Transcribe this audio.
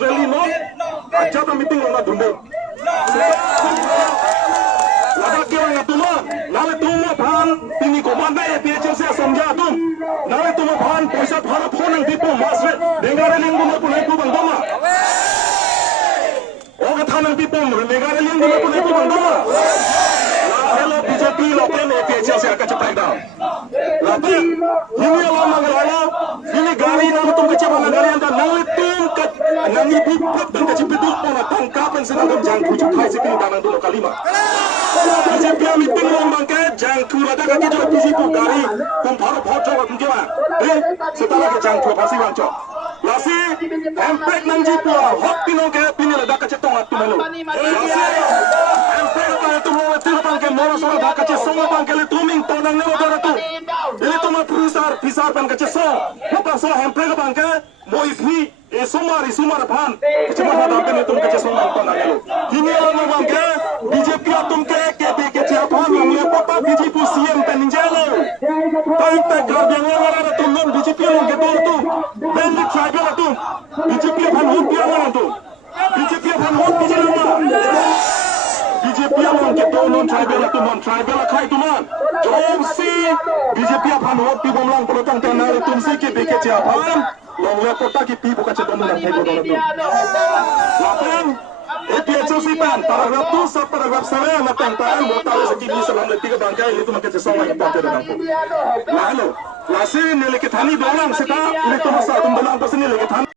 mass rally no aja ta meeting lo na dhunde lada kya ya tuma nale tuma bhan tini komanda e PHL se samjha tum nale tuma bhan paisa bhara phone ang dipo mass dengare lingu ma punai ku bangdoma oga thanang dipo dengare lingu ma punai ku bangdoma hello BJP lopen e PHL se akacha paida lape ini lo mangalala ini gari na tum kacha mangalari anda nale tum kat nangi bukut dan kachi biduk pona tangkapan senangam jang kujuk khai se kini tanang dulu kalima BJP meeting lo bangke jang kurada kaki jo BJP gari kum bharo bhot jo kumke ma setara ke jang phasi bangcho lasi empek nangji pua hot pino ke pinila daka chetong atumelo lasi empek ta tumo tiro bangke moro sora daka che songa bangke le tuming tonang ne dora tu ele tuma pisar bangke che so hopa so empek bangke moi phni e sumar bhan chema hada ke ne tum ke che songa tonang ne kini lo bangke BJP atum ke che bhan le papa BJP CM taninjalo tai ta gar yang ngara tu non BJP lo ke dor tu ben tribal tu BJP bhan hot pia ngara tu BJP bhan hot bijilama BJP lo ke to non tribal khai tu man jom si BJP bhan hot pi bomlang protang tanah tum si ke beke che bhan long le kota ki pi buka che dom lang thai dor tu lapang PHC pan paragraf 2 sub paragraf 7 na tangtaan botalo sa kini salam le tiga bangkai itu makin sesuai yang pada dalam lalu lasi nilai kita ni doang seta ini tu masa tum dalam pasal nilai kita